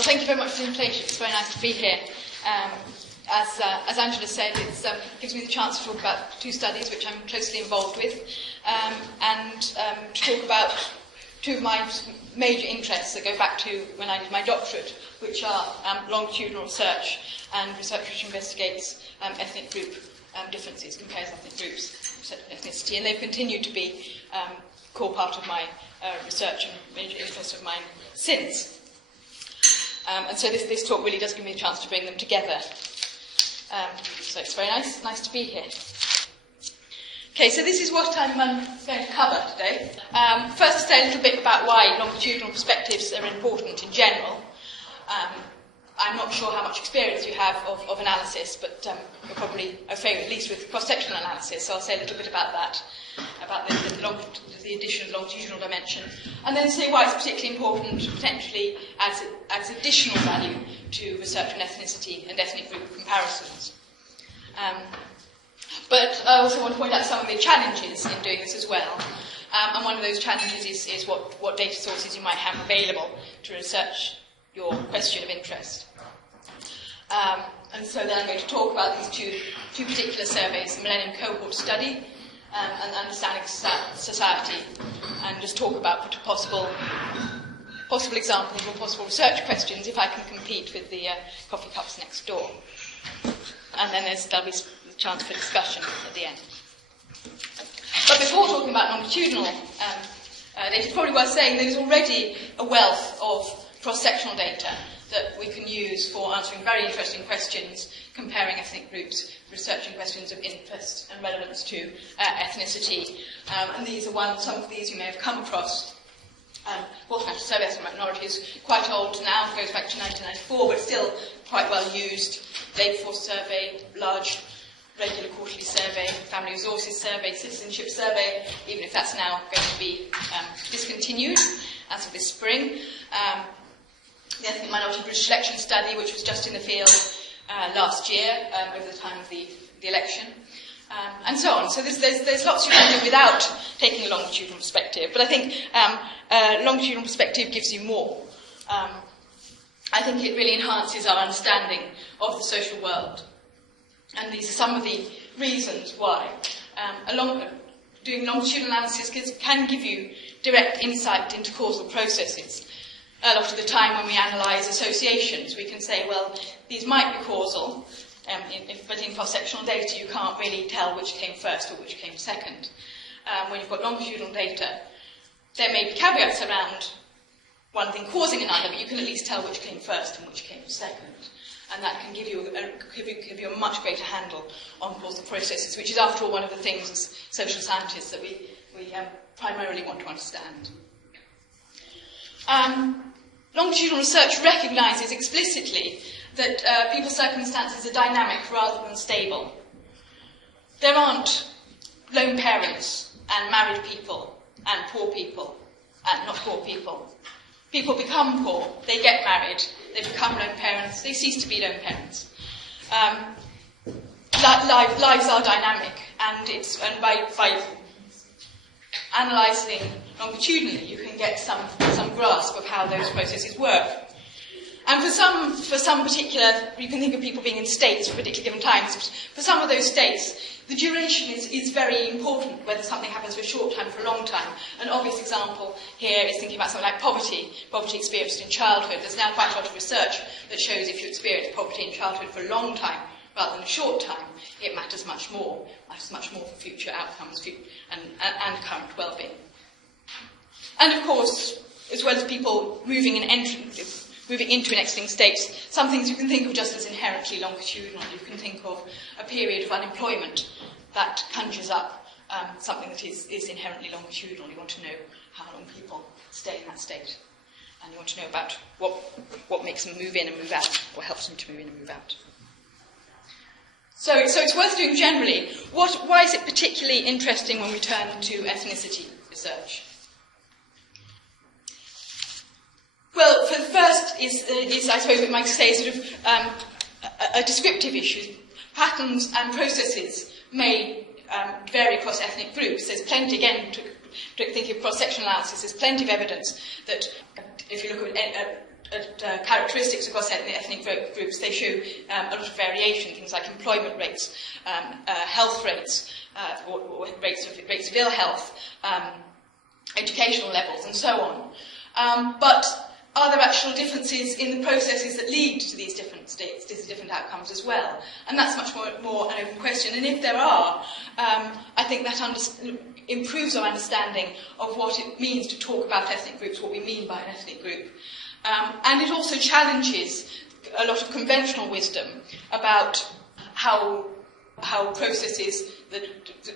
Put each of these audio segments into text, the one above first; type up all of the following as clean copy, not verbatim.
Well, thank you very much for the invitation. It's very nice to be here. As Angela said, it gives me the chance to talk about two studies which I'm closely involved with, and to talk about two of my major interests that go back to when I did my doctorate, which are longitudinal research and research which investigates ethnic group differences, compares ethnic groups, ethnicity, and they've continued to be a core part of my research and major interest of mine since. And so this talk really does give me a chance to bring them together. So it's very nice to be here. Okay, so this is what I'm going to cover today. First, to say a little bit about why longitudinal perspectives are important in general. I'm not sure how much experience you have of analysis, but you're probably au fait, at least with cross-sectional analysis, so I'll say a little bit about that, about the addition of longitudinal dimension, and then say why it's particularly important, potentially adds additional value to research on ethnicity and ethnic group comparisons. But I also want to point out some of the challenges in doing this as well, and one of those challenges is what data sources you might have available to research your question of interest. And so then I'm going to talk about these two particular surveys, the Millennium Cohort Study and Understanding Society, and just talk about possible examples or possible research questions if I can compete with the coffee cups next door. And then there'll be a chance for discussion at the end. But before talking about longitudinal data, it's probably worth saying there's already a wealth of cross-sectional data that we can use for answering very interesting questions, comparing ethnic groups, researching questions of interest and relevance to ethnicity. And these are some of these you may have come across. National Survey for Minorities, quite old now, goes back to 1994, but still quite well used. Labour Force Survey, large regular quarterly survey, Family Resources Survey, Citizenship Survey, even if that's now going to be discontinued as of this spring. The Ethnic Minority British Election Study, which was just in the field last year, over the time of the election, and so on. So there's lots you can do without taking a longitudinal perspective, but I think longitudinal perspective gives you more. I think it really enhances our understanding of the social world. And these are some of the reasons why doing longitudinal analysis can give you direct insight into causal processes. A lot of the time when we analyse associations, we can say, well, these might be causal, but in cross-sectional data you can't really tell which came first or which came second. When you've got longitudinal data, there may be caveats around one thing causing another, but you can at least tell which came first and which came second. And that can give you a much greater handle on causal processes, which is, after all, one of the things as social scientists that we primarily want to understand. Longitudinal research recognises explicitly that people's circumstances are dynamic rather than stable. There aren't lone parents and married people and poor people and not poor people. People become poor, they get married, they become lone parents, they cease to be lone parents. Lives are dynamic, and by analysing longitudinally, you can get some grasp of how those processes work. And for some particular, you can think of people being in states for particular given times. For some of those states, the duration is very important, whether something happens for a short time, for a long time. An obvious example here is thinking about something like poverty experienced in childhood. There's now quite a lot of research that shows if you experience poverty in childhood for a long time rather than a short time, it matters much more for future outcomes and current well-being. And of course, as well as people moving into an extinct state, some things you can think of just as inherently longitudinal. You can think of a period of unemployment that conjures up something that is inherently longitudinal. You want to know how long people stay in that state. And you want to know about what makes them move in and move out, what helps them to move in and move out. So it's worth doing generally. Why is it particularly interesting when we turn to ethnicity research? Well, for the first is I suppose what Mike say, sort of a descriptive issue. Patterns and processes may vary across ethnic groups. There's plenty, again, to think of cross-sectional analysis, there's plenty of evidence that if you look at characteristics across ethnic groups, they show a lot of variation, things like employment rates, health rates, or rates of ill health, educational levels, and so on. But are there actual differences in the processes that lead to these different states, these different outcomes as well? And that's much more an open question. And if there are, I think that improves our understanding of what it means to talk about ethnic groups, what we mean by an ethnic group. And it also challenges a lot of conventional wisdom about how processes that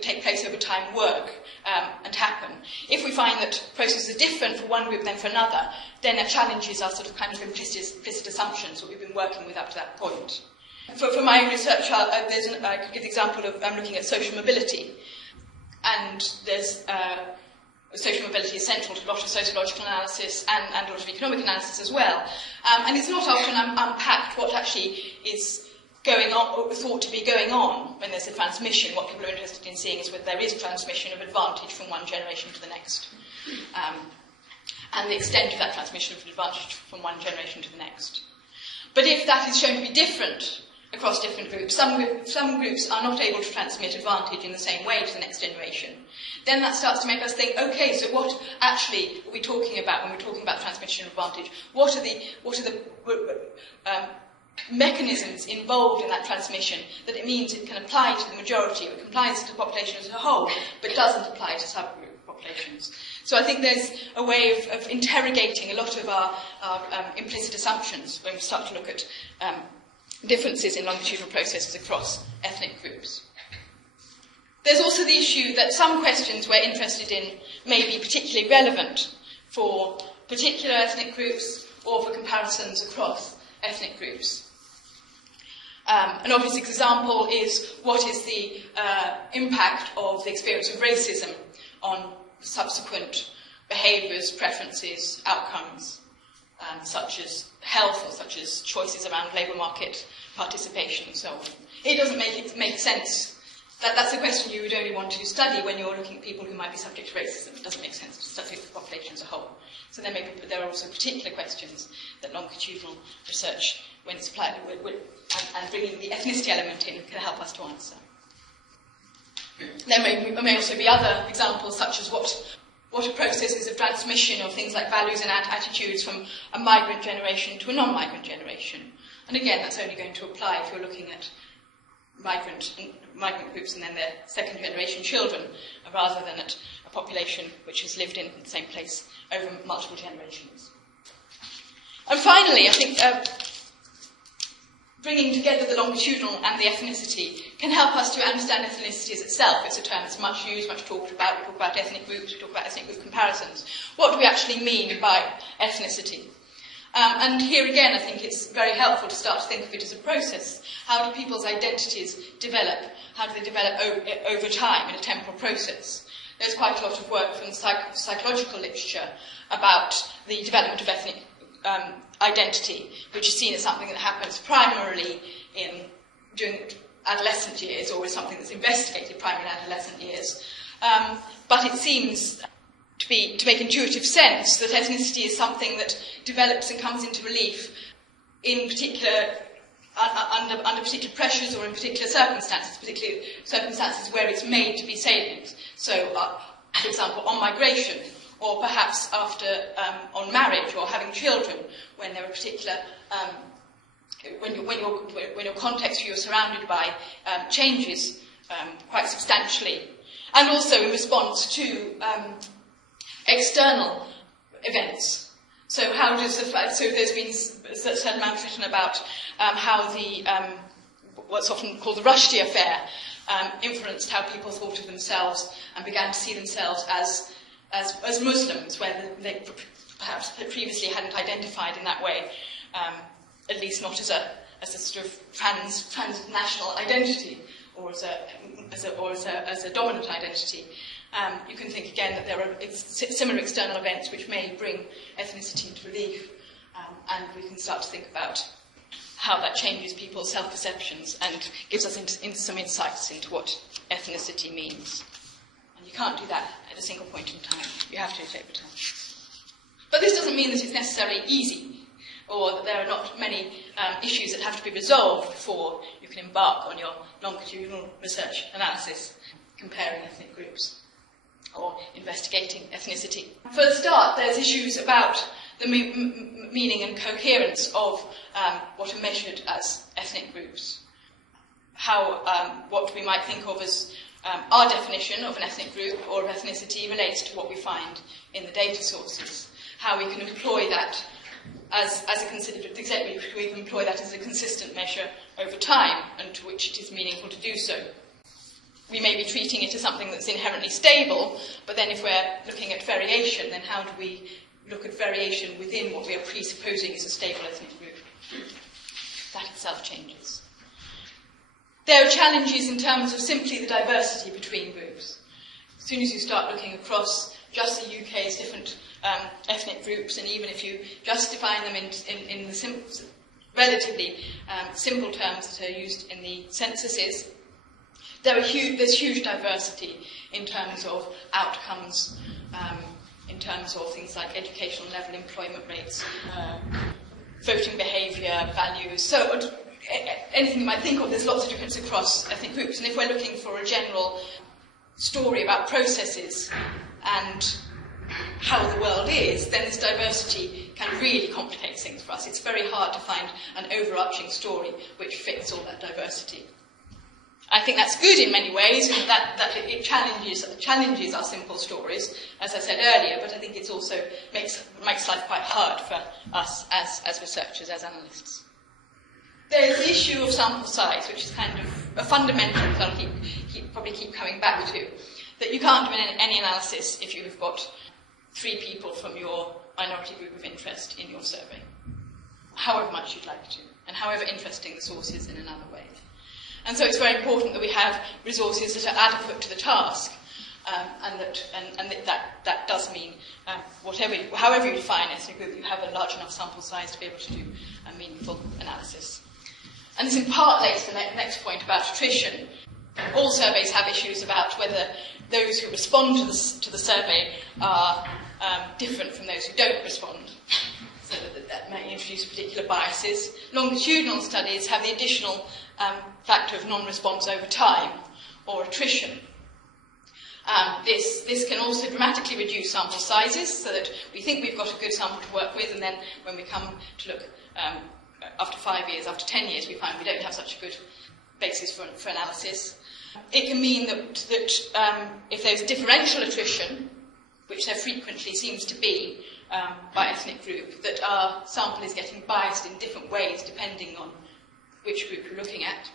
take place over time work and happen. If we find that processes are different for one group than for another, then it challenges our sort of kind of implicit assumptions that we've been working with up to that point. For my own research, I could give the example of looking at social mobility. And there's social mobility is central to a lot of sociological analysis and a lot of economic analysis as well. And it's not often unpacked what actually is going on, or thought to be going on when there's a transmission. What people are interested in seeing is whether there is transmission of advantage from one generation to the next. And the extent of that transmission of advantage from one generation to the next. But if that is shown to be different across different groups, some groups are not able to transmit advantage in the same way to the next generation, then that starts to make us think, okay, so what actually are we talking about when we're talking about transmission of advantage? What are the mechanisms involved in that transmission that it means it can apply to the majority, or it applies to the population as a whole, but doesn't apply to subgroup populations? So I think there's a way of interrogating a lot of our implicit assumptions when we start to look at differences in longitudinal processes across ethnic groups. There's also the issue that some questions we're interested in may be particularly relevant for particular ethnic groups or for comparisons across ethnic groups. An obvious example is what is the impact of the experience of racism on subsequent behaviours, preferences, outcomes, such as health or such as choices around labour market participation and so on. It doesn't make sense. That's a question you would only want to study when you're looking at people who might be subject to racism. It doesn't make sense to study the population as a whole. So there are also particular questions that longitudinal research, when it's applied, and bringing the ethnicity element in, can help us to answer. There may also be other examples, such as what are processes of transmission of things like values and attitudes from a migrant generation to a non-migrant generation. And again, that's only going to apply if you're looking at migrant groups and then their second generation children, rather than at a population which has lived in the same place over multiple generations. And finally, I think bringing together the longitudinal and the ethnicity can help us to understand ethnicity as itself. It's a term that's much used, much talked about. We talk about ethnic groups, we talk about ethnic group comparisons. What do we actually mean by ethnicity? And here again, I think it's very helpful to start to think of it as a process. How do people's identities develop? How do they develop over time in a temporal process? There's quite a lot of work from psychological literature about the development of ethnic identity, which is seen as something that happens primarily during adolescent years, or is something that's investigated primarily in adolescent years. But it seems to make intuitive sense that ethnicity is something that develops and comes into relief in particular under particular pressures or in particular circumstances, particularly circumstances where it's made to be salient. So, for example, on migration, or perhaps after on marriage or having children, when there are particular when your context you're surrounded by changes quite substantially, and also in response to external events. So how does so there's been a certain amount written about how the what's often called the Rushdie affair influenced how people thought of themselves and began to see themselves as Muslims, where they perhaps previously hadn't identified in that way, at least not as a sort of transnational identity or as a dominant identity. You can think again that there are similar external events which may bring ethnicity into relief, and we can start to think about how that changes people's self-perceptions and gives us some insights into what ethnicity means. And you can't do that at a single point in time. You have to do it over time. But this doesn't mean that it's necessarily easy. or that there are not many issues that have to be resolved before you can embark on your longitudinal research analysis, comparing ethnic groups or investigating ethnicity. For a start, there's issues about the meaning and coherence of what are measured as ethnic groups. What we might think of as our definition of an ethnic group or of ethnicity relates to what we find in the data sources. How we can employ that as a consistent measure over time, and to which it is meaningful to do so. We may be treating it as something that's inherently stable, but then if we're looking at variation, then how do we look at variation within what we are presupposing is a stable ethnic group? That itself changes. There are challenges in terms of simply the diversity between groups. As soon as you start looking across just the UK's different ethnic groups, and even if you just define them in the relatively simple terms that are used in the censuses, there's huge diversity in terms of outcomes, in terms of things like educational level, employment rates, voting behaviour, values. So anything you might think of, there's lots of difference across ethnic groups. And if we're looking for a general story about processes and how the world is, then this diversity can really complicate things for us. It's very hard to find an overarching story which fits all that diversity. I think that's good in many ways, that it challenges our simple stories, as I said earlier, but I think it also makes life quite hard for us as researchers, as analysts. There's the issue of sample size, which is kind of a fundamental that I'll probably keep coming back to, that you can't do any analysis if you've got 3 people from your minority group of interest in your survey, however much you'd like to, and however interesting the source is in another way. And so it's very important that we have resources that are adequate to the task, and that does mean however you define ethnic group, you have a large enough sample size to be able to do a meaningful analysis. And this in part relates to the next point about attrition. All surveys have issues about whether those who respond to the survey are different from those who don't respond. So that may introduce particular biases. Longitudinal studies have the additional factor of non-response over time, or attrition. This can also dramatically reduce sample sizes, so that we think we've got a good sample to work with, and then when we come to look after 5 years, after 10 years, we find we don't have such a good basis for analysis. It can mean that if there's differential attrition, which there frequently seems to be by ethnic group, that our sample is getting biased in different ways depending on which group you're looking at.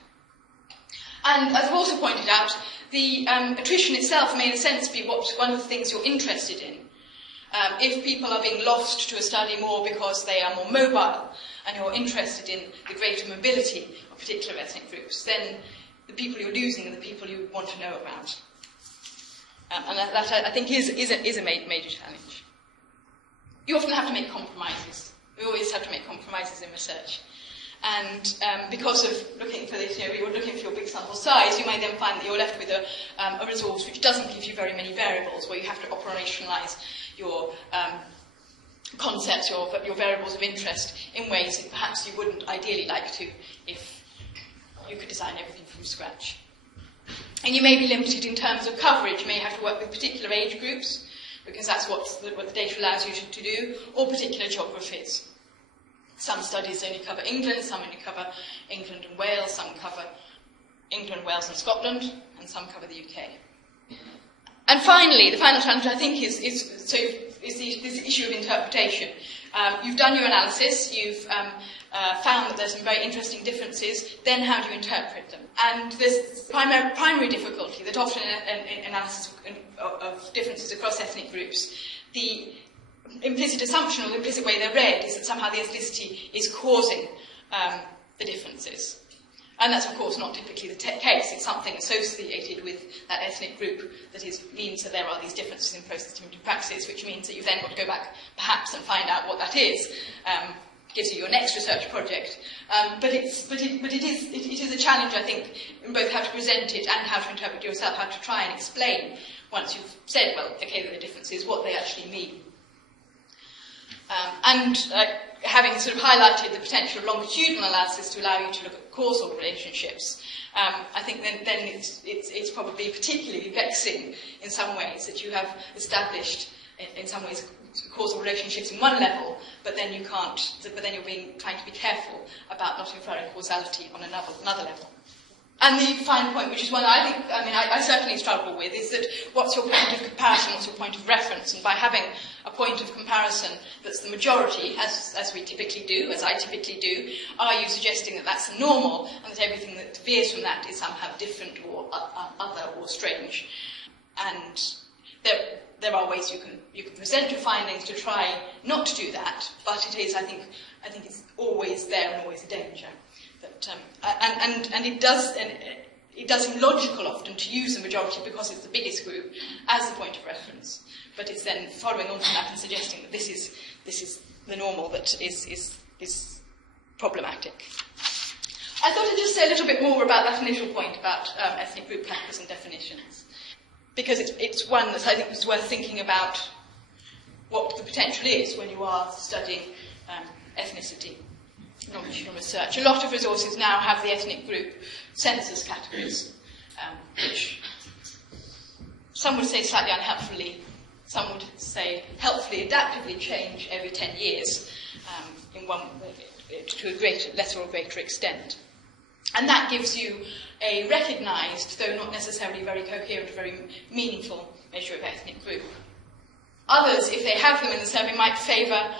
And as I've also pointed out, the attrition itself may in a sense be one of the things you're interested in. If people are being lost to a study more because they are more mobile and you're interested in the greater mobility of particular ethnic groups, then the people you're losing are the people you want to know about. And that I think is a major challenge. You often have to make compromises. We always have to make compromises in research. And because of looking for this, you're looking for your big sample size, you may then find that you're left with a resource which doesn't give you very many variables, where you have to operationalise your concepts, your variables of interest in ways that perhaps you wouldn't ideally like to if you could design everything from scratch. And you may be limited in terms of coverage. You may have to work with particular age groups, because that's what the data allows you to do, or particular geographies. Some studies only cover England, some only cover England and Wales, some cover England, Wales and Scotland, and some cover the UK. And finally, the final challenge, I think, is this issue of interpretation. You've done your analysis, you've found that there's some very interesting differences, then how do you interpret them? And there's primary difficulty that often in analysis of differences across ethnic groups, the implicit assumption or the implicit way they're read is that somehow the ethnicity is causing the differences. And that's, of course, not typically the case. It's something associated with that ethnic group that means that there are these differences in process and practices, which means that you've then got to go back, perhaps, and find out what that is. Gives you your next research project. But it is a challenge, I think, in both how to present it and how to interpret yourself, how to try and explain, once you've said, well, okay, there are differences, what they actually mean. having sort of highlighted the potential of longitudinal analysis to allow you to look at causal relationships, I think then it's probably particularly vexing in some ways that you have established, in some ways, causal relationships in one level, but then you can't. But then you're trying to be careful about not inferring causality on another level. And the final point, which is one I certainly struggle with, is that what's your point of comparison, what's your point of reference? And by having a point of comparison that's the majority, as we typically do, as I typically do, are you suggesting that that's the normal and that everything that veers from that is somehow different or other or strange? And there are ways you can present your findings to try not to do that, but it is, I think it's always there and always a danger. That, and it does seem logical often to use the majority because it's the biggest group as the point of reference, but it's then following on from that and suggesting that this is the normal that is problematic. I thought I'd just say a little bit more about that initial point about ethnic group categories and definitions, because it's one that I think is worth thinking about what the potential is when you are studying ethnicity. Longitudinal research. A lot of resources now have the ethnic group census categories, which some would say slightly unhelpfully, some would say helpfully, adaptively change every 10 years to a lesser or greater extent. And that gives you a recognised, though not necessarily very coherent, very meaningful measure of ethnic group. Others, if they have them in the survey, might favour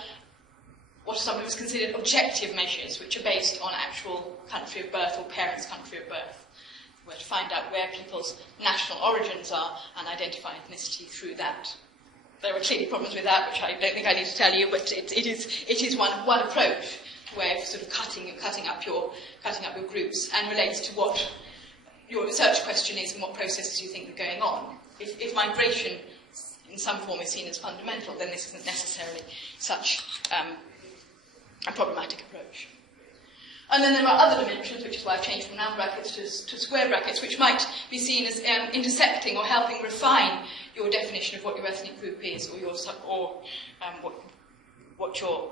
what are sometimes considered objective measures, which are based on actual country of birth or parents' country of birth, where to find out where people's national origins are and identify ethnicity through that. There are clearly problems with that, which I don't think I need to tell you, but it is one approach, a way of sort of cutting up your groups, and relates to what your research question is and what processes you think are going on. If migration in some form is seen as fundamental, then this isn't necessarily such a problematic approach. And then there are other dimensions, which is why I've changed from round brackets to square brackets, which might be seen as intersecting or helping refine your definition of what your ethnic group is, what your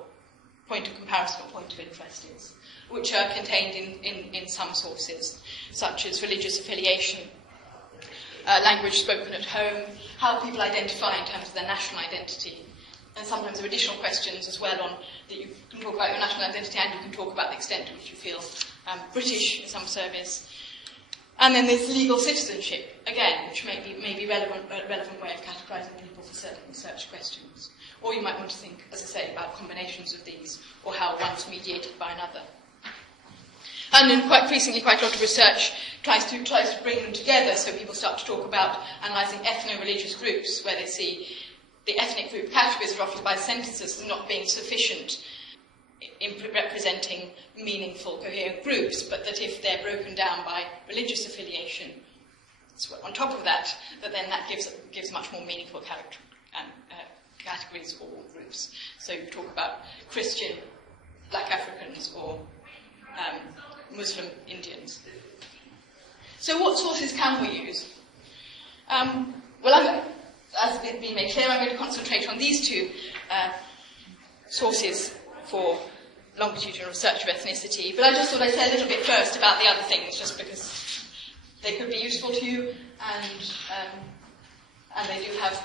point of comparison or point of interest is, which are contained in some sources, such as religious affiliation, language spoken at home, how people identify in terms of their national identity. And sometimes there are additional questions as well on that you can talk about your national identity, and you can talk about the extent to which you feel British in some surveys. And then there's legal citizenship, again, which may be a relevant way of categorising people for certain research questions. Or you might want to think, as I say, about combinations of these, or how one's mediated by another. And then quite increasingly, quite a lot of research tries to bring them together, so people start to talk about analysing ethno-religious groups, where they see the ethnic group categories are offered by censuses as not being sufficient in representing meaningful, coherent groups, but that if they're broken down by religious affiliation, so on top of that, then that gives much more meaningful categories or groups. So you talk about Christian, Black Africans, or Muslim Indians. So what sources can we use? As has been made clear, I'm going to concentrate on these two sources for longitudinal research of ethnicity, but I just thought I'd say a little bit first about the other things, just because they could be useful to you, and they do have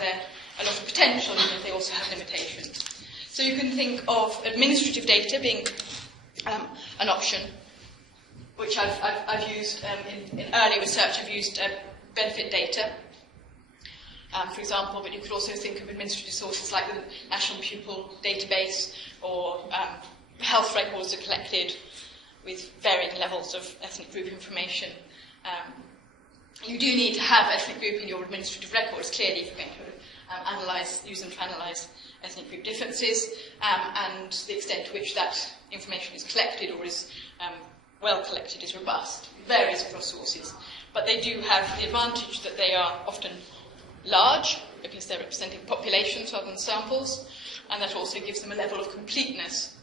a lot of potential, even if they also have limitations. So you can think of administrative data being an option, which I've used in early research. I've used benefit data, for example, but you could also think of administrative sources like the National Pupil Database, or health records are collected with varying levels of ethnic group information. You do need to have ethnic group in your administrative records, clearly, if you're going to use them to analyse ethnic group differences, and the extent to which that information is collected or is well collected is robust. It varies across sources, but they do have the advantage that they are often large, because they're representing populations rather than samples, and that also gives them a level of completeness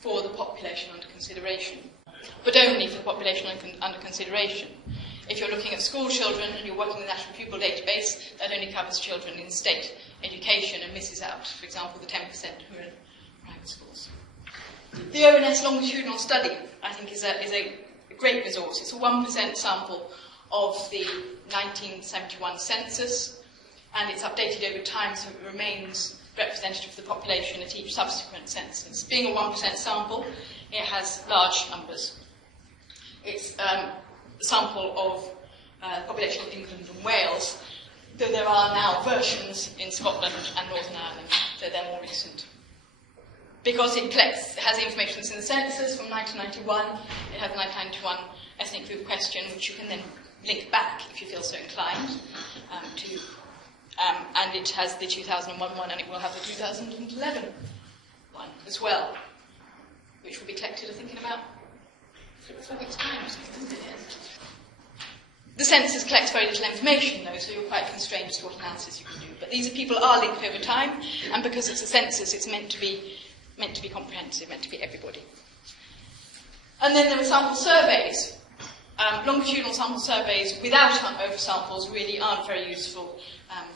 for the population under consideration, but only for the population under consideration. If you're looking at school children and you're working with the National Pupil Database, that only covers children in state education and misses out, for example, the 10% who are in principles. The ONS longitudinal study, I think, is a great resource. It's a 1% sample of the 1971 census, and it's updated over time, so it remains representative of the population at each subsequent census. Being a 1% sample, it has large numbers. It's a sample of the population of England and Wales, though there are now versions in Scotland and Northern Ireland, so they're more recent. Because it has information that's in the census from 1991, it has the 1991 ethnic group question, which you can then link back, if you feel so inclined, to. And it has the 2001 one, and it will have the 2011 one as well, which will be collected, I think, in about 4 weeks' time or something, isn't it? The census collects very little information, though, so you're quite constrained as to what analysis you can do. But these people are linked over time, and because it's a census, it's meant to be comprehensive, meant to be everybody. And then there are sample surveys. Longitudinal sample surveys without oversamples really aren't very useful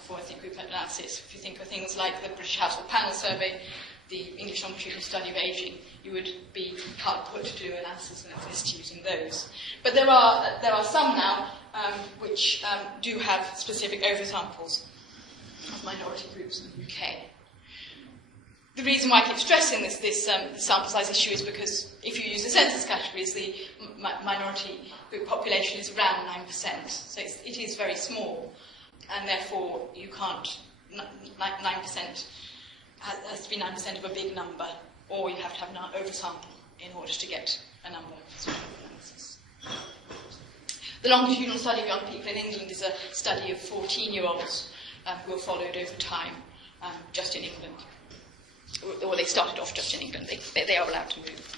for ethnic group analysis. If you think of things like the British Household Panel Survey, the English Longitudinal Study of Ageing, you would be hard put to do analysis and ethnicity using those. But there are some now which do have specific oversamples of minority groups in the UK. The reason why I keep stressing this sample size issue is because if you use the census categories, the minority group population is around 9%, so it is very small, and therefore you can't, 9% has to be 9% of a big number, or you have to have an oversample in order to get a number of analysis. The longitudinal study of young people in England is a study of 14-year-olds who are followed over time just in England. Or they started off just in England. They are allowed to move.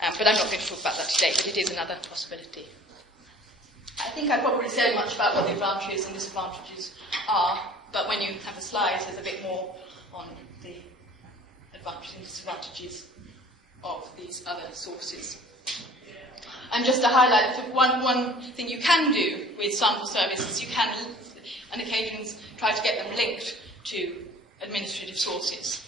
But I'm not going to talk about that today, but it is another possibility. I think I probably said much about what the advantages and disadvantages are, but when you have the slides, there's a bit more on the advantages and disadvantages of these other sources. And just to highlight, one thing you can do with sample surveys is you can, on occasions, try to get them linked to administrative sources.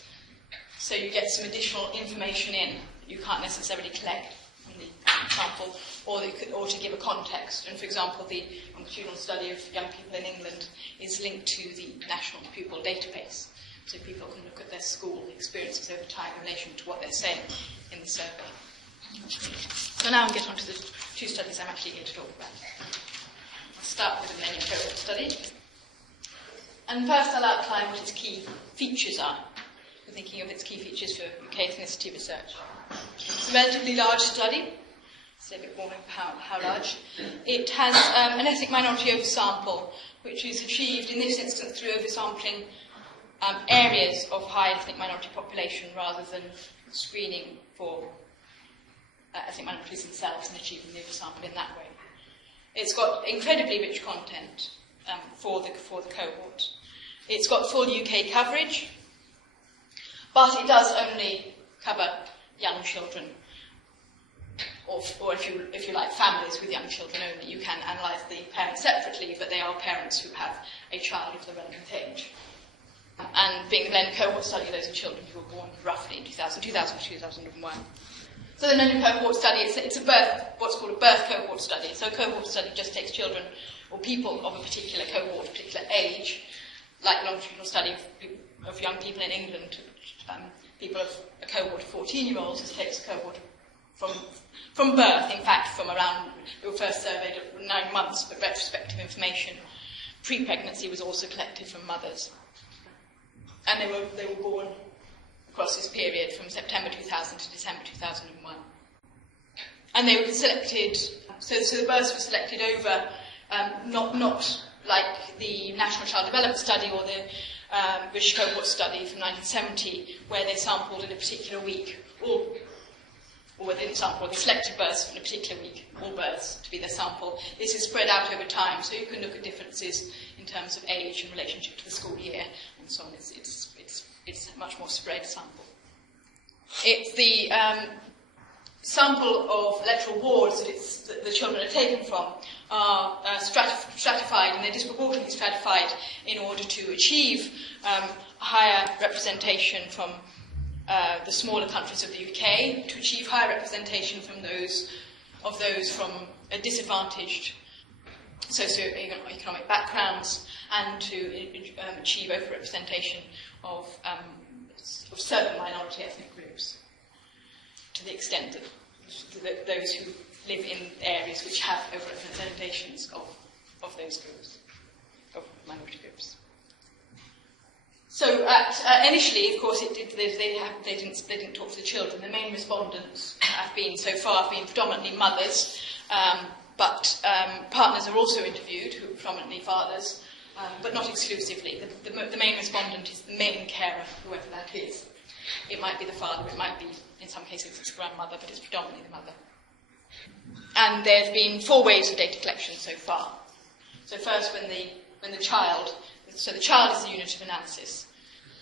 So you get some additional information in that you can't necessarily collect from the sample, or to give a context. And for example, the longitudinal study of young people in England is linked to the National Pupil Database, so people can look at their school experiences over time in relation to what they're saying in the survey. So now I'll get on to the two studies I'm actually here to talk about. I'll start with the Millennium Cohort Study. And first I'll outline what its key features are. We're thinking of its key features for UK ethnicity research. It's a relatively large study. Say a bit more about how large. It has an ethnic minority oversample, which is achieved in this instance through oversampling areas of high ethnic minority population rather than screening for ethnic minorities themselves and achieving the oversample in that way. It's got incredibly rich content for the cohort. It's got full UK coverage, but it does only cover young children, or if you like, families with young children only. You can analyse the parents separately, but they are parents who have a child of the relevant age. And being the Millennium Cohort Study, those are children who were born roughly in 2000 or 2001. So the Millennium Cohort Study, it's what's called a birth cohort study. So a cohort study just takes children or people of a particular cohort, a particular age, like the longitudinal study of young people in England, people of a cohort of 14-year-olds, it takes a cohort from birth, in fact, from around, they were first surveyed at 9 months, but retrospective information, pre-pregnancy was also collected from mothers. And they were born across this period from September 2000 to December 2001. And they were selected, so the births were selected over, not like the National Child Development Study or the British Cohort Study from 1970, where they sampled in a particular week, or they didn't sample, they selected births from a particular week, all births to be their sample. This is spread out over time, so you can look at differences in terms of age in relationship to the school year, and so on. It's a much more spread sample. It's the sample of electoral wards that the children are taken from are stratified, and they're disproportionately stratified in order to achieve higher representation from the smaller countries of the UK to achieve higher representation from those from disadvantaged socio-economic backgrounds, and to achieve overrepresentation of certain minority ethnic groups, to the extent that those who live in areas which have overrepresentations of those groups, of minority groups. So initially, of course, they didn't talk to the children. The main respondents have been predominantly mothers, but partners are also interviewed, who are predominantly fathers, but not exclusively. The main respondent is the main carer, whoever that is. It might be the father, it might be, in some cases, it's the grandmother, but it's predominantly the mother. And there's been 4 waves of data collection so far. So first, when the child is the unit of analysis.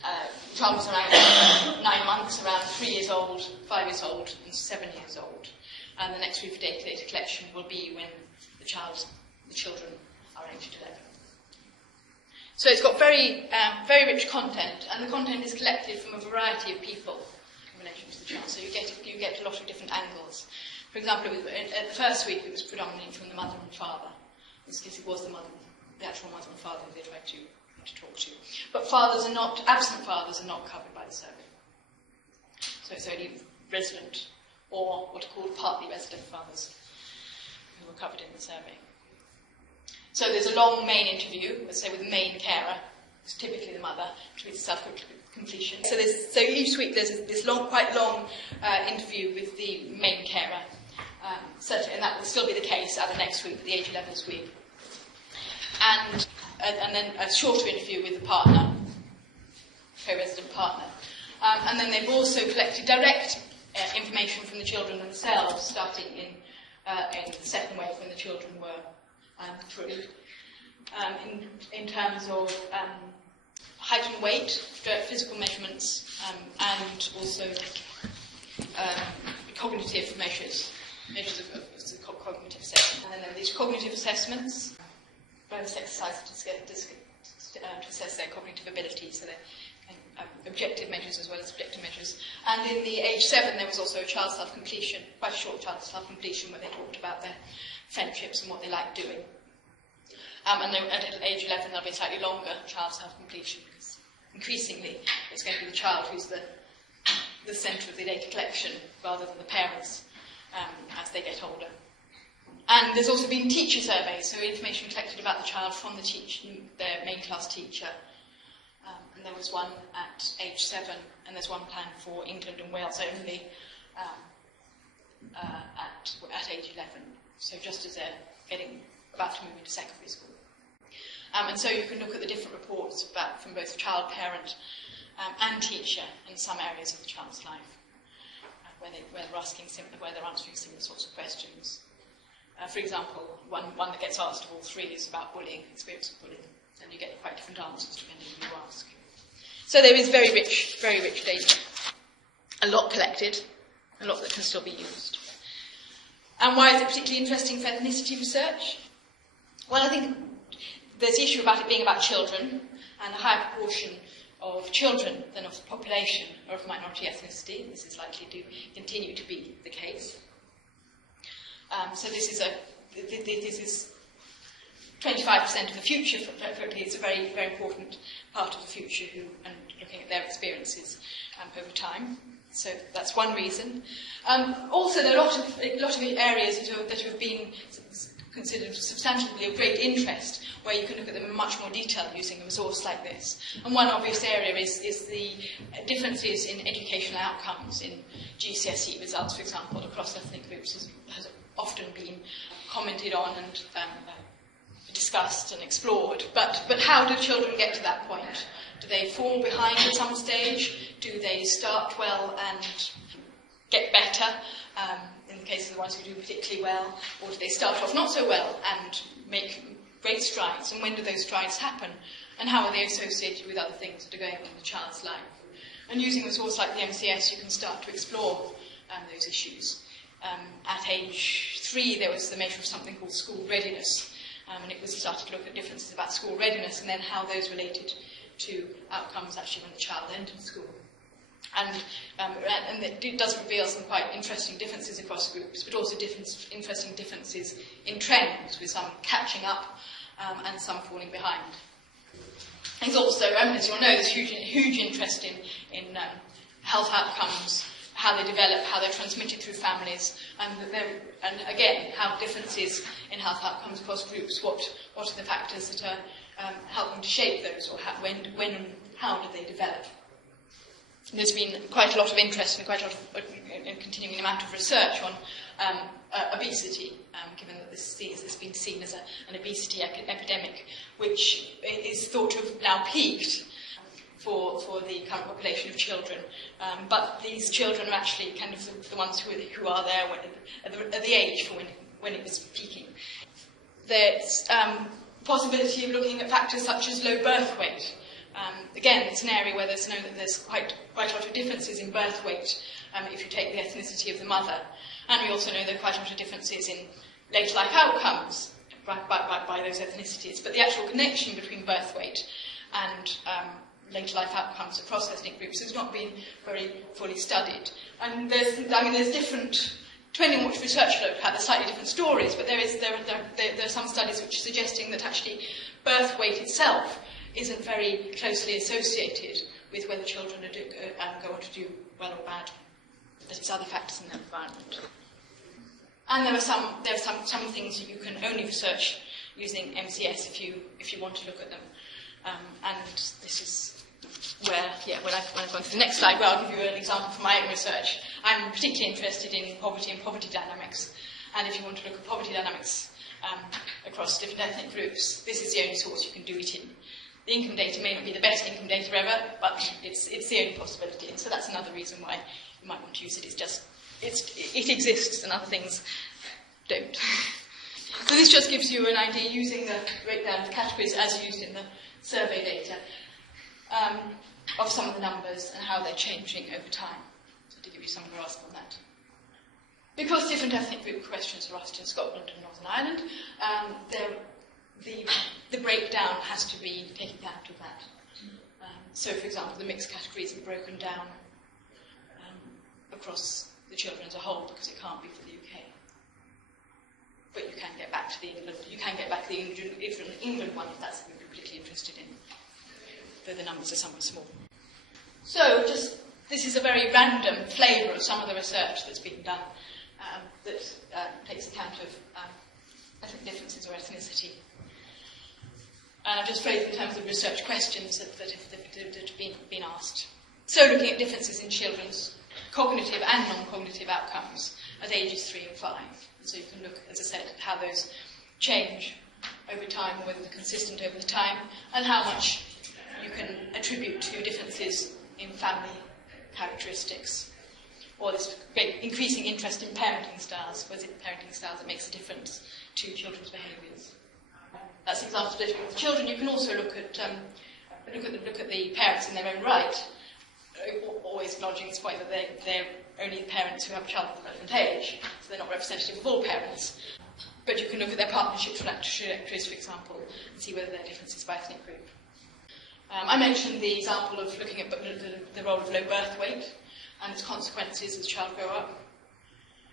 The child was around 9 months, around 3 years old, 5 years old, and 7 years old. And the next wave of data collection will be when the children are aged 11. So it's got very rich content, and the content is collected from a variety of people in relation to the child. So you get a lot of different angles. For example, at the first week, it was predominantly from the mother and father. In this case, it was the actual mother and father they tried to talk to. But absent fathers are not covered by the survey. So it's only resident or what are called partly resident fathers who are covered in the survey. So there's a long main interview, let's say with the main carer, who's typically the mother, to reach self-completion. So each week there's this quite long interview with the main carer. Certainly, and that will still be the case at the next week, the age 11th week. And then a shorter interview with the partner, co-resident partner. And then they've also collected direct information from the children themselves, starting in the second wave when the children were through, in terms of height and weight, physical measurements, and also cognitive measures of cognitive assessment. And then these cognitive assessments, various exercises to assess their cognitive ability, so they're objective measures as well as subjective measures. And in the age 7, there was also a child self-completion, quite a short child self-completion, where they talked about their friendships and what they liked doing. And at age 11, there'll be a slightly longer child self-completion, because increasingly it's going to be the child who's the centre of the data collection rather than the parents as they get older. And there's also been teacher surveys, so information collected about the child from their main class teacher. And there was one at age 7, and there's one planned for England and Wales only at age 11. So just as they're about to move into secondary school. And so you can look at the different reports from both child, parent, and teacher in some areas of the child's life, where they're answering similar sorts of questions. For example, one that gets asked of all 3 is about bullying, experience of bullying, and you get quite different answers depending on who you ask. So there is very rich data. A lot collected, a lot that can still be used. And why is it particularly interesting for ethnicity research? Well, I think there's the issue about it being about children, and a higher proportion of children than of the population are of minority ethnicity. This is likely to continue to be the case. So this is 25% of the future. It's a very, very important part of the future, and looking at their experiences over time. So that's one reason. Also, there are a lot of areas that have been considered substantially of great interest, where you can look at them in much more detail using a resource like this. And one obvious area is the differences in educational outcomes in GCSE results, for example, across ethnic groups has often been commented on and discussed and explored. But how do children get to that point? Do they fall behind at some stage? Do they start well and get better, in the case of the ones who do particularly well? Or do they start off not so well and make great strides? And when do those strides happen? And how are they associated with other things that are going on in the child's life? And using a resource like the MCS, you can start to explore those issues. At age 3, there was the measure of something called school readiness, and it was started to look at differences about school readiness and then how those related to outcomes actually when the child entered school. And it does reveal some quite interesting differences across groups, but also interesting differences in trends, with some catching up and some falling behind. There's also, as you'll know, there's huge interest in health outcomes, how they develop, how they're transmitted through families, and again, how differences in health outcomes across groups, what are the factors that are helping to shape those, or when and how do they develop. There's been quite a lot of interest and quite a lot of continuing amount of research on obesity, given that this has been seen as an obesity epidemic, which is thought to have now peaked for the current population of children. But these children are actually kind of the ones who are there at the age for when it was peaking. There's possibility of looking at factors such as low birth weight. Again, it's an area where there's known that there's quite a lot of differences in birth weight if you take the ethnicity of the mother. And we also know there are quite a lot of differences in later life outcomes by those ethnicities. But the actual connection between birth weight and later life outcomes across ethnic groups has not been very fully studied. And there's different, depending on which research you look at, there's slightly different stories, but there are some studies which are suggesting that actually birth weight itself isn't very closely associated with whether children go on to do well or bad. That it's other factors in their environment. And there are some things that you can only research using MCS if you want to look at them. And this is where, when I've gone to the next slide, where I'll give you an example from my own research. I'm particularly interested in poverty and poverty dynamics. And if you want to look at poverty dynamics across different ethnic groups, this is the only source you can do it in. The income data may not be the best income data ever, but it's the only possibility. And so that's another reason why you might want to use it. It exists and other things don't. So this just gives you an idea, using the breakdown of categories as used in the survey data, of some of the numbers and how they're changing over time. So to give you some grasp on that. Because different ethnic group questions are asked in Scotland and Northern Ireland, the breakdown has to be taken out of that. So, for example, the mixed categories are broken down across the children as a whole, because it can't be for the UK. But you can get back to the England. You can get back to the England one if that's something you're particularly interested in, though the numbers are somewhat small. So, this is a very random flavour of some of the research that's been done that takes account of ethnic differences or ethnicity. And I've just phrased in terms of research questions that have been asked. So, looking at differences in children's cognitive and non-cognitive outcomes at ages 3 and 5. And so you can look, as I said, at how those change over time, whether they're consistent over the time, and how much you can attribute to differences in family characteristics, or this increasing interest in parenting styles. Was it parenting styles that makes a difference to children's behaviours? That's an example of splitting with children. You can also look at the parents in their own right, always acknowledging this point that they're only the parents who have a child of the relevant age, so they're not representative of all parents. But you can look at their partnership trajectories, for example, and see whether there are differences by ethnic group. I mentioned the example of looking at the role of low birth weight and its consequences as the child grow up.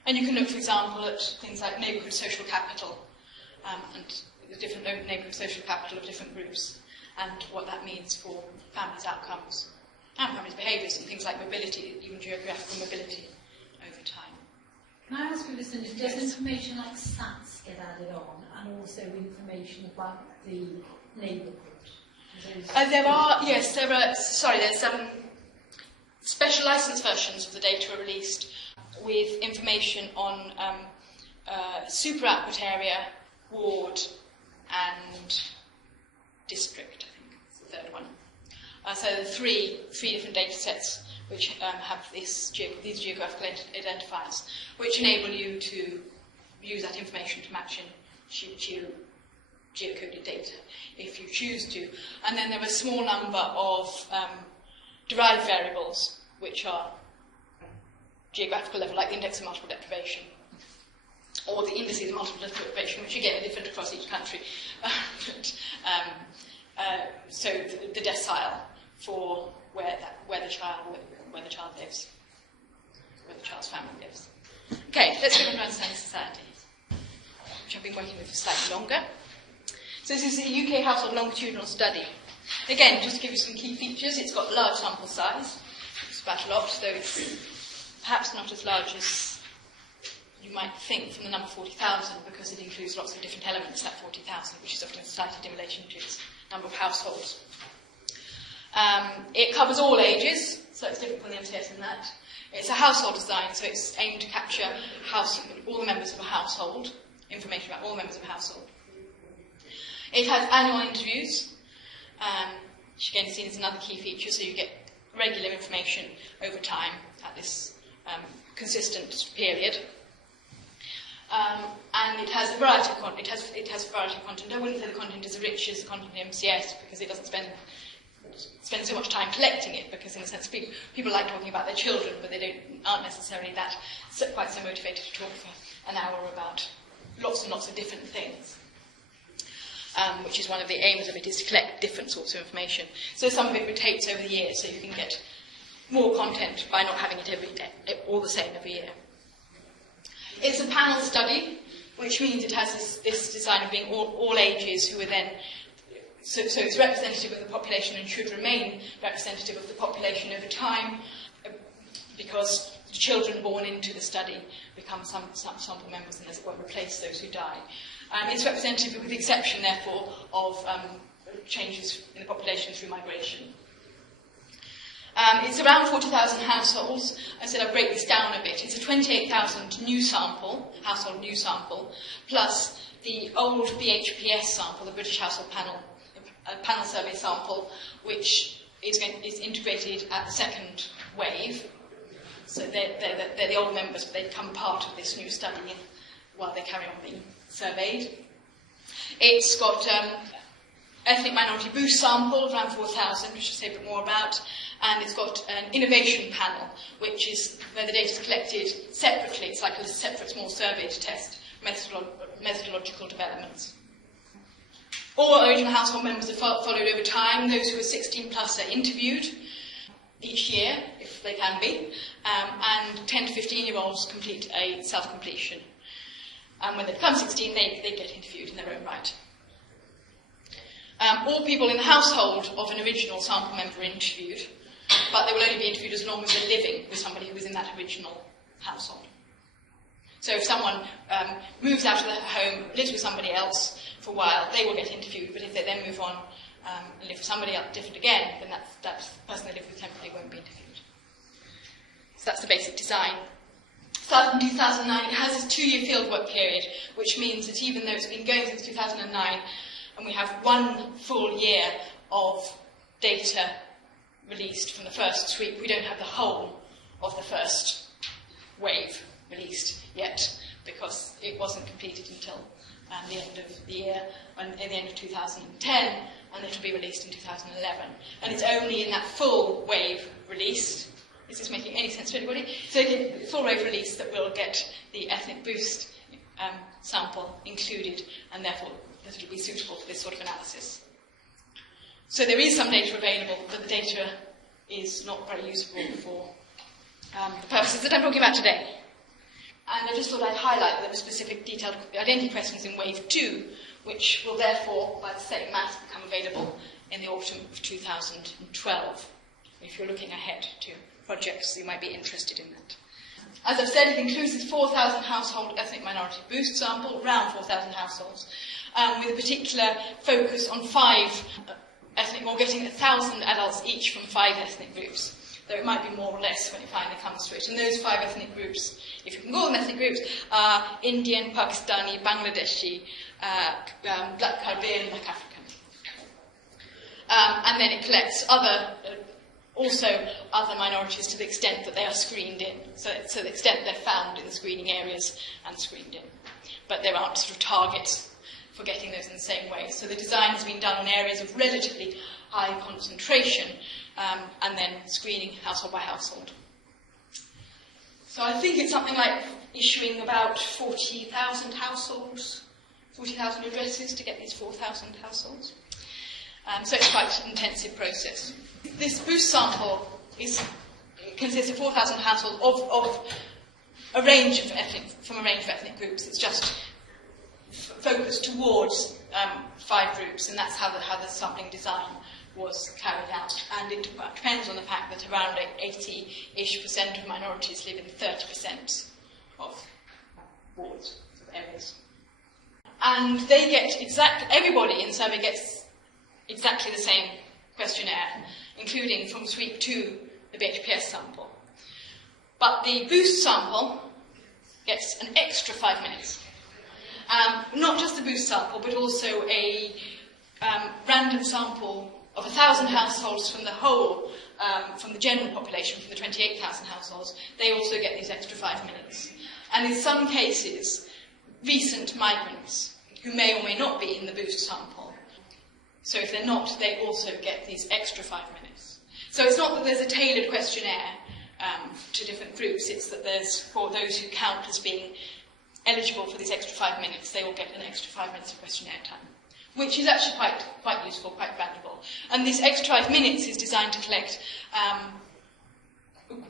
And you can look, for example, at things like neighbourhood social capital and the different neighbourhood social capital of different groups, and what that means for families' outcomes and families' behaviours, and things like mobility, even geographical mobility over time. Can I ask you, Lucinda, does information like stats get added on, and also information about the neighbourhood? There's special licence versions of the data are released with information on super output area, ward, and district, I think is the third one. So the three different data sets which have these geographical identifiers, which enable you to use that information to match in geocoded data if you choose to. And then there are a small number of derived variables which are geographical level, like the index of multiple deprivation, or the indices of multiple deprivation, which again are different across each country. So the decile for where the child, where the child lives, where the child's family lives. Okay, let's go on to understanding society, which I've been working with for slightly longer. So this is the UK Household Longitudinal Study. Again, just to give you some key features, it's got large sample size. It's about a lot, though it's perhaps not as large as you might think from the number 40,000, because it includes lots of different elements, that 40,000, which is often cited in relation to its number of households. It covers all ages, so it's different from the MCS in that. It's a household design, so it's aimed to capture all the members of a household, information about all the members of a household. It has annual interviews, which again is seen as another key feature, so you get regular information over time at this consistent period. And it has a variety of content. It has a variety of content. I wouldn't say the content is as rich as the content in MCS, because it doesn't spend so much time collecting it, because in a sense people like talking about their children, but they aren't necessarily quite so motivated to talk for an hour about lots and lots of different things. Which is one of the aims of it, is to collect different sorts of information. So some of it rotates over the year, so you can get more content by not having it all the same every year. It's a panel study, which means it has this design of being all ages who are then... So it's representative of the population and should remain representative of the population over time, because the children born into the study become some sample members and, as it were, replace those who die. It's representative with the exception, therefore, of changes in the population through migration. It's around 40,000 households. I said I'd break this down a bit. It's a 28,000 household new sample, plus the old BHPS sample, the British Household Panel Survey sample, which is integrated at the second wave. So they're the old members, but they become part of this new study while they carry on being surveyed. It's got ethnic minority boost sample, around 4,000, which I'll say a bit more about, and it's got an innovation panel, which is where the data is collected separately. It's like a separate small survey to test methodological developments. All original household members are followed over time. Those who are 16 plus are interviewed each year, if they can be, and 10 to 15-year-olds complete a self-completion. And when they become 16, they get interviewed in their own right. All people in the household of an original sample member are interviewed, but they will only be interviewed as long as they're living with somebody who was in that original household. So if someone moves out of their home, lives with somebody else for a while, they will get interviewed, but if they then move on and live with somebody else different again, then that person they live with temporarily won't be interviewed. So that's the basic design. Started in 2009, it has this 2-year fieldwork period, which means that even though it's been going since 2009, and we have 1 full year of data released from the first sweep, we don't have the whole of the first wave released yet, because it wasn't completed until the end of the year, and in the end of 2010, and it'll be released in 2011. And it's only in that full wave release, is this making any sense to anybody? So in the full wave release that we'll get the ethnic boost sample included, and therefore that it'll be suitable for this sort of analysis. So there is some data available, but the data is not very useful for the purposes that I'm talking about today. And I just thought I'd highlight that there were specific detailed identity questions in Wave 2, which will therefore, by the same math, become available in the autumn of 2012, if you're looking ahead to projects you might be interested in that. As I've said, it includes this 4,000 household ethnic minority boost sample, around 4,000 households, with a particular focus on 5 ethnic, or getting 1,000 adults each from 5 ethnic groups. Though it might be more or less when it finally comes to it. And those 5 ethnic groups, if you can call them ethnic groups, are Indian, Pakistani, Bangladeshi, Black Caribbean, Black African. And then it collects also other minorities to the extent that they are screened in. So the extent they're found in the screening areas and screened in. But there aren't sort of targets for getting those in the same way. So the design has been done on areas of relatively high concentration, and then screening household by household. So I think it's something like issuing about 40,000 households, 40,000 addresses to get these 4,000 households. So it's quite an intensive process. This boost sample is consists of 4,000 households of a range of ethnic groups. It's just focused towards 5 groups, and that's how the sampling design was carried out. And it depends on the fact that around 80-ish% of minorities live in 30% of wards, of areas. And they get everybody in the survey gets exactly the same questionnaire, including from sweep 2, the BHPS sample. But the boost sample gets an extra 5 minutes. Not just the boost sample, but also a random sample of 1,000 households from the whole, from the general population, from the 28,000 households. They also get these extra 5 minutes. And in some cases, recent migrants who may or may not be in the boost sample. So if they're not, they also get these extra 5 minutes. So it's not that there's a tailored questionnaire to different groups, it's that there's, for those who count as being eligible for these extra 5 minutes, they will get an extra 5 minutes of questionnaire time, which is actually quite useful, quite valuable. And this extra 5 minutes is designed to collect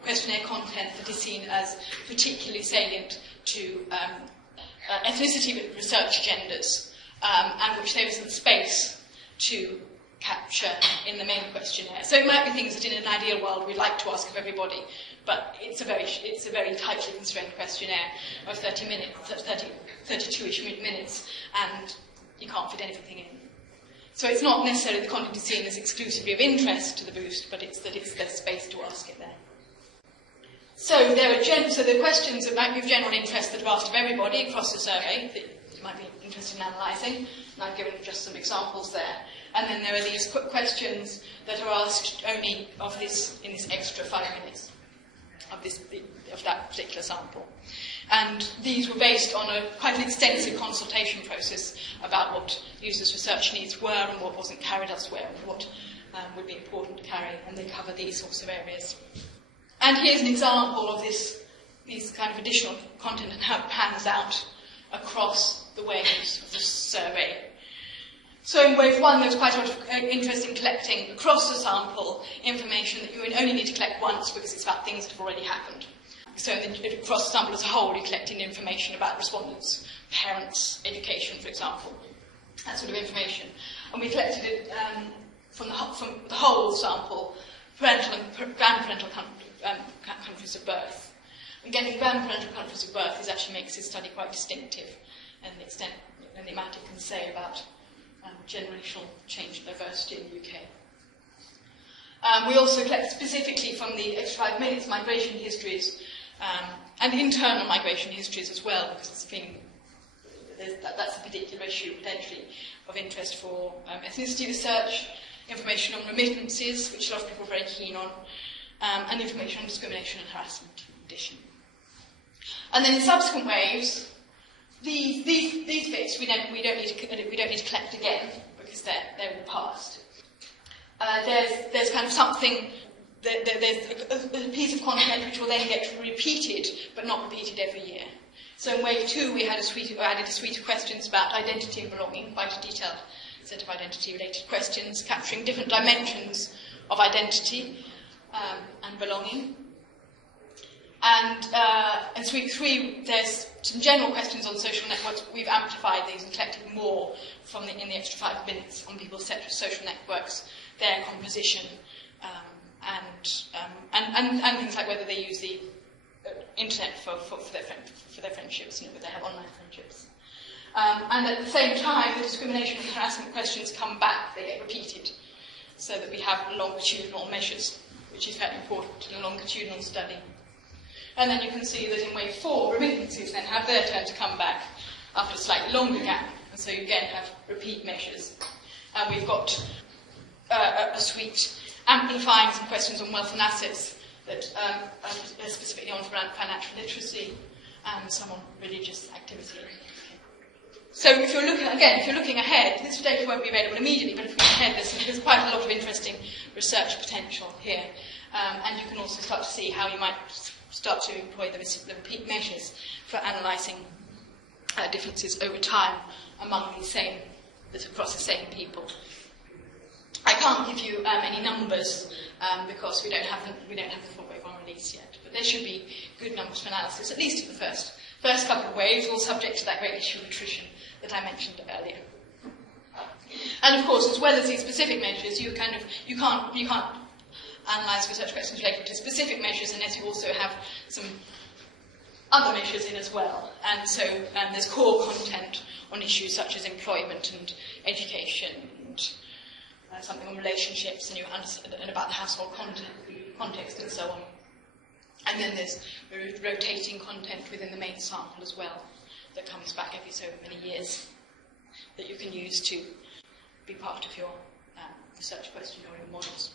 questionnaire content that is seen as particularly salient to ethnicity research agendas, and which there isn't space to capture in the main questionnaire. So it might be things that in an ideal world we'd like to ask of everybody, but it's a very tightly constrained questionnaire of 32-ish minutes, and you can't fit anything in. So it's not necessarily the content is seen as exclusively of interest to the boost, but it's that there's space to ask it there. So the questions that might be of general interest that are asked of everybody across the survey that you might be interested in analysing, and I've given just some examples there. And then there are these questions that are asked only in this extra 5 minutes of that particular sample. And these were based on quite an extensive consultation process about what users' research needs were and what wasn't carried elsewhere and what would be important to carry, and they cover these sorts of areas. And here's an example of these kind of additional content and how it pans out across the waves of the survey. So in wave 1, there's quite a lot of interest in collecting across the sample information that you would only need to collect once because it's about things that have already happened. So across the sample as a whole, you're collecting information about respondents, parents, education, for example, that sort of information. And we collected it from the whole sample, parental and grandparental countries of birth. And getting grandparental countries of birth actually makes this study quite distinctive, and the extent and the amount it can say about generational change and diversity in the UK. We also collect specifically from the extra 5 minutes migration histories and internal migration histories as well, because that's a particular issue potentially of interest for ethnicity research, information on remittances, which a lot of people are very keen on, and information on discrimination and harassment in addition. And then in subsequent waves, these bits we don't need to collect again because they're in the past. There's kind of something. There's a piece of content which will then get repeated, but not repeated every year. So in wave 2, we had added a suite of questions about identity and belonging, quite a detailed set of identity-related questions, capturing different dimensions of identity and belonging. And in suite 3, there's some general questions on social networks. We've amplified these and collected more in the extra 5 minutes on people's social networks, their composition, and things like whether they use the internet for their friendships, whether they have online friendships. And at the same time, the discrimination and harassment questions come back, they get repeated, so that we have longitudinal measures, which is very important in a longitudinal study. And then you can see that in wave 4, remittances then have their turn to come back after a slightly longer gap, and so you again have repeat measures. And we've got a suite amplifying some questions on wealth and assets that are specifically on financial literacy and some on religious activity. So if you're looking ahead, this data won't be available immediately, but if you look ahead, there's quite a lot of interesting research potential here. And you can also start to see how you might start to employ the repeat measures for analysing differences over time among across the same people. I can't give you any numbers because we don't have the full wave 1 release. case yet. But there should be good numbers for analysis, at least in the first couple of waves, all subject to that great issue of attrition that I mentioned earlier. And of course, as well as these specific measures, you can't analyse research questions related to specific measures unless you also have some other measures in as well. And so there's core content on issues such as employment and education, and something on relationships, and about the household context and so on. And then there's rotating content within the main sample as well that comes back every so many years that you can use to be part of your research question or your models.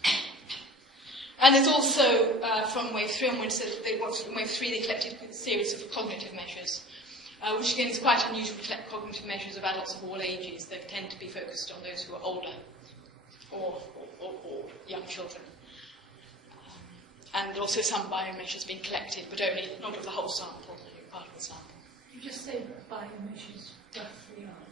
And there's also, from wave 3 onwards, in wave 3 they collected a series of cognitive measures, which again is quite unusual to collect cognitive measures of adults of all ages. They tend to be focused on those who are older or young children. And also some biomeasures being collected, but only not of the whole sample, only part of the sample. You just say that biomeasures roughly are.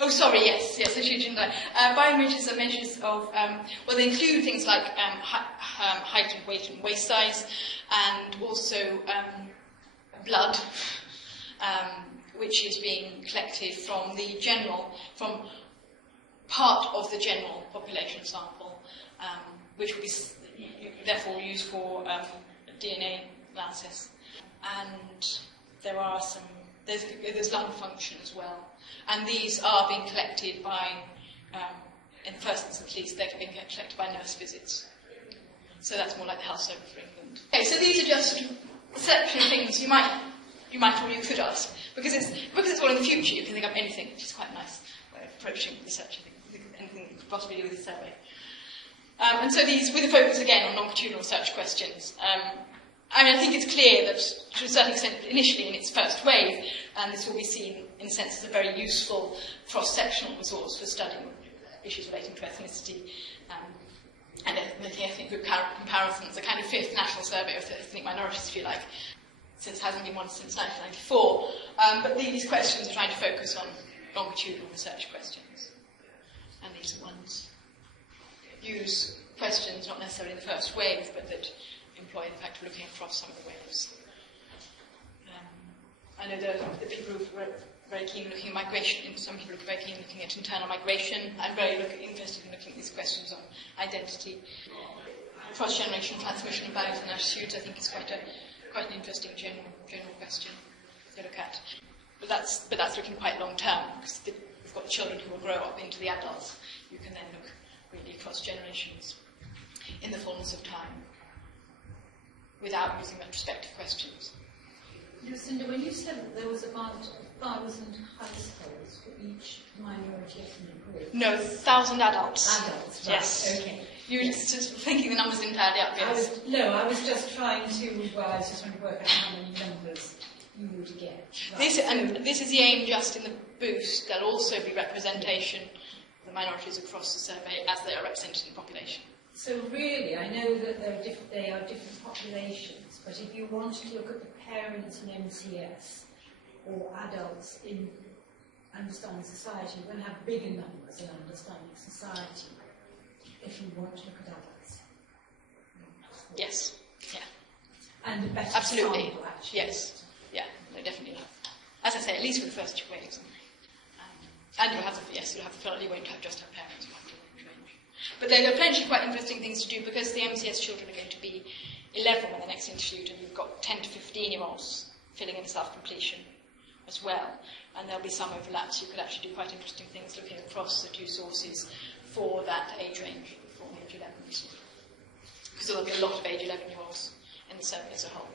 Oh, sorry, yes, I should know. Biomeasures are measures of, well, they include things like height and weight and waist size, and also blood, which is being collected from from part of the general population sample, which will be therefore used for DNA analysis. And there's lung function as well. And these are being collected by, in the first instance at least, they're being collected by nurse visits. So that's more like the health service for England. Okay, so these are just a selection of things you might or you could ask. Because it's all in the future, you can think of anything, which is quite a nice way of approaching research, I think, anything you could possibly do with a survey. And so these, with a focus again on longitudinal research questions. I think it's clear that, to a certain extent, initially in its first wave, this will be seen, in a sense, as a very useful cross-sectional resource for studying issues relating to ethnicity and ethnic group comparisons, a kind of fifth national survey of ethnic minorities, if you like, since it hasn't been one since 1994. But these questions are trying to focus on longitudinal research questions. And these are ones use questions not necessarily in the first wave, but that employ the fact of looking across some of the waves. I know the people who are very keen looking at migration, some people are very keen looking at internal migration. I'm very interested in looking at these questions on identity. Cross-generational transmission of values and attitudes, I think, is quite an interesting general question to look at. But that's looking quite long term, because we've got the children who will grow up into the adults. You can then look really across generations in the fullness of time, without using retrospective questions. Lucinda, when you said that there was about 1,000 households for each minority ethnic group. No, 1,000 adults. Adults, right. Yes. Okay. You were just thinking the numbers didn't add up, yes. I was just trying to work out how many numbers you would get. Right. This is the aim just in the boost. There'll also be representation of the minorities across the survey as they are represented in the population. So really, I know that they are different populations, but if you wanted to look at the parents in MCS or adults in understanding society, you're going to have bigger numbers in understanding society if you want to look at adults. Yes, yeah. And a better absolutely. Sample, actually. Yes, yeah, no, definitely. As I say, at least for the first two waves. And you'll have you won't just have parents. But there are plenty of quite interesting things to do, because the MCS children are going to be 11 when the next interviewed, and you've got 10 to 15-year-olds filling in self-completion as well. And there'll be some overlaps. You could actually do quite interesting things looking across the two sources for that age range, for age 11. Because there'll be a lot of age 11-year-olds in the survey as a whole.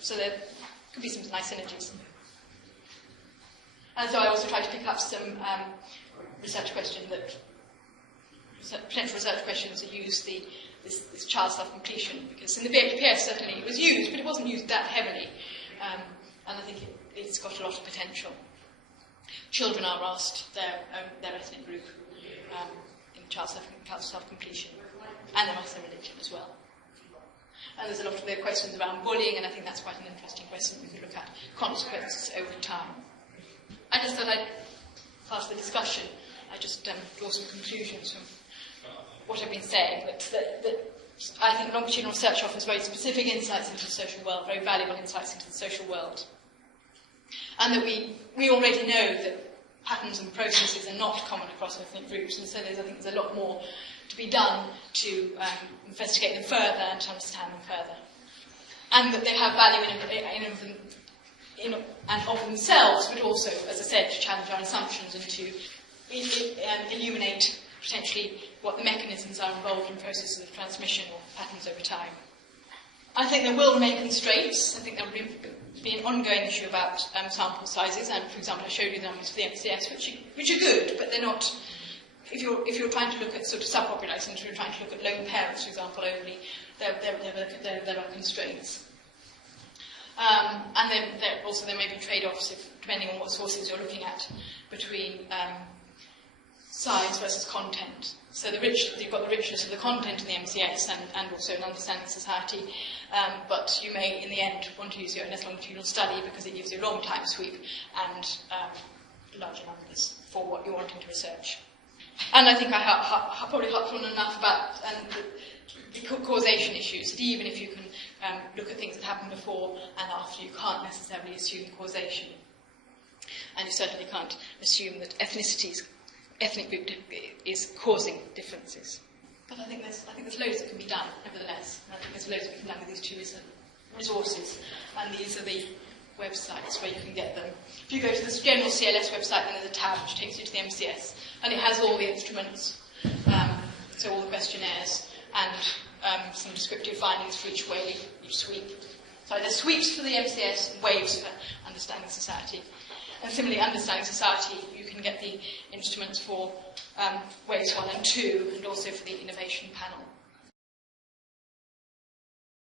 So there could be some nice synergies. And so I also tried to pick up some research questions potential research questions that use this child self-completion, because in the BHPS certainly it was used, but it wasn't used that heavily, and I think it's got a lot of potential. Children are asked their ethnic group in child self-completion, and their ethnic religion as well. And there's a lot of their questions around bullying, and I think that's quite an interesting question we could look at, consequences over time. I just thought I'd pass the discussion. I just draw some conclusions from what I've been saying, that I think longitudinal research offers very specific insights into the social world, very valuable insights into the social world. And that we already know that patterns and processes are not common across ethnic groups, and so I think there's a lot more to be done to investigate them further and to understand them further. And that they have value in and of themselves, but also, as I said, to challenge our assumptions and to illuminate potentially what the mechanisms are involved in processes of transmission or patterns over time. I think there will remain constraints. I think there will be an ongoing issue about sample sizes, and for example I showed you the numbers for the MCS, which are good, but they're not. If you're trying to look at sort of subpopulations, if you're trying to look at lone parents, for example, only, there are constraints. And then there may be trade-offs, depending on what sources you're looking at, between size versus content. So you've got the richness of the content in the MCS and also an understanding society, but you may, in the end, want to use your ONS longitudinal study because it gives you a long time sweep and larger numbers for what you're wanting to research. And I think I probably harped on enough about the causation issues, that even if you can look at things that happened before and after, you can't necessarily assume causation. And you certainly can't assume that ethnic group is causing differences. But I think there's loads that can be done, nevertheless. And I think there's loads that can be done with these two resources. And these are the websites where you can get them. If you go to the general CLS website, then there's a tab which takes you to the MCS. And it has all the instruments, so all the questionnaires, and some descriptive findings for each wave, each sweep. So there's sweeps for the MCS and waves for understanding society. And similarly, understanding society, you can get the instruments for waves 1 and 2, and also for the innovation panel.